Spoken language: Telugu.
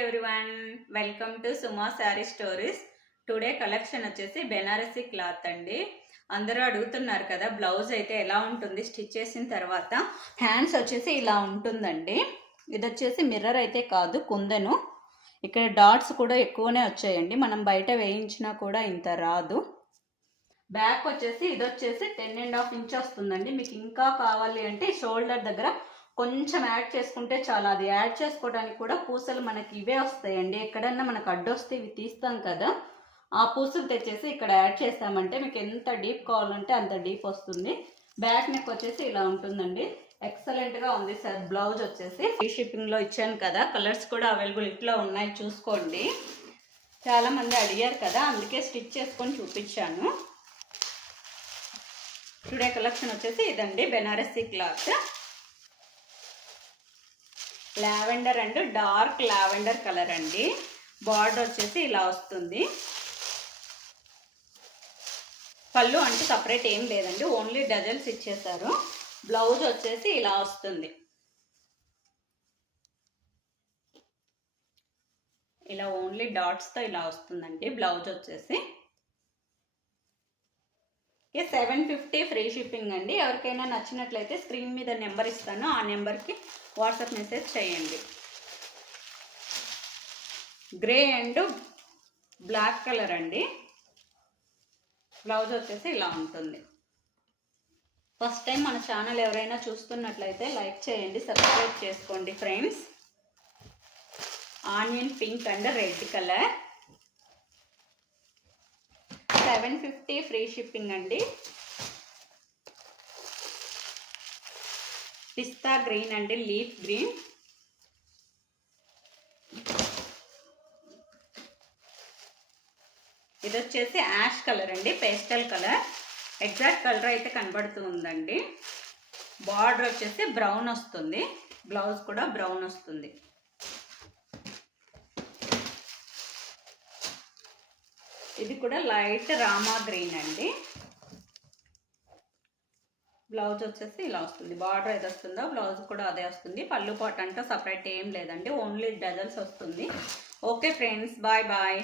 Everyone, welcome to Suma sari stories. Today collection వచ్చేసి బెనారసీ క్లాత్ అండి. అందరూ అడుగుతున్నారు కదా బ్లౌజ్ అయితే ఎలా ఉంటుంది స్టిచ్ చేసిన తర్వాత. హ్యాండ్స్ వచ్చేసి ఇలా ఉంటుందండి. ఇది వచ్చేసి మిర్రర్ అయితే కాదు, కుందను. ఇక్కడ డాట్స్ కూడా ఎక్కువనే వచ్చాయండి. మనం బయట వేయించినా కూడా ఇంత రాదు. బ్యాక్ వచ్చేసి ఇది వచ్చేసి 10.5 ఇంచ్ వస్తుందండి. మీకు ఇంకా కావాలి అంటే షోల్డర్ దగ్గర కొంచెం యాడ్ చేసుకుంటే చాలా. అది యాడ్ చేసుకోవడానికి కూడా పూసలు మనకి ఇవే వస్తాయండి. ఎక్కడన్నా మనకు అడ్డొస్తే ఇవి తీస్తాం కదా, ఆ పూసలు తెచ్చేసి ఇక్కడ యాడ్ చేస్తామంటే మీకు ఎంత డీప్ కావాలంటే అంత డీప్ వస్తుంది. బ్యాక్ నెక్ వచ్చేసి ఇలా ఉంటుందండి. ఎక్సలెంట్గా ఉంది సార్. బ్లౌజ్ వచ్చేసి ఫ్రీ షిప్పింగ్లో ఇచ్చాను కదా, కలర్స్ కూడా అవైలబిలిటీలో ఉన్నాయి, చూసుకోండి. చాలామంది అడిగారు కదా, అందుకే స్టిచ్ చేసుకొని చూపించాను. టుడే కలెక్షన్ వచ్చేసి ఇదండి, Banarasi cloth. Lavender and dark lavender colour అండి. బార్డర్ వచ్చేసి ఇలా వస్తుంది. పళ్ళు అంటే సపరేట్ ఏం లేదండి, ఓన్లీ డజల్స్ ఇచ్చేసారు. బ్లౌజ్ వచ్చేసి ఇలా వస్తుంది. ఇలా ఓన్లీ డాట్స్తో ఇలా వస్తుందండి బ్లౌజ్ వచ్చేసి. 750 ఫ్రీ షిప్పింగ్ అండి. ఎవరికైనా నచ్చినట్లయితే స్క్రీన్ మీద నెంబర్ ఇస్తాను, ఆ నెంబర్కి వాట్సాప్ మెసేజ్ చేయండి. గ్రే అండ్ బ్లాక్ కలర్ అండి. బ్లౌజ్ వచ్చేసి ఇలా ఉంటుంది. ఫస్ట్ టైం మన ఛానల్ ఎవరైనా చూస్తున్నట్లయితే లైక్ చేయండి, సబ్స్క్రైబ్ చేసుకోండి friends. Onion pink and red colour. 750 free shipping అండి. పిస్తా గ్రీన్ అండి, లీఫ్ గ్రీన్. ఇది వచ్చేసి యాష్ కలర్ అండి, పేస్టల్ కలర్. ఎగ్జాక్ట్ కలర్ అయితే కనబడుతూ ఉందండి. బార్డర్ వచ్చేసి బ్రౌన్ వస్తుంది, బ్లౌజ్ కూడా బ్రౌన్ వస్తుంది. ఇది కూడా లైట్ రామా గ్రీన్ అండి. బ్లౌజ్ వచ్చేసి ఇలా వస్తుంది. బార్డర్ ఏది వస్తుందో బ్లౌజ్ కూడా అదే వస్తుంది. పళ్ళు పాట అంటే సపరేట్ ఏం లేదండి, ఓన్లీ డజల్స్ వస్తుంది. Okay friends, bye bye.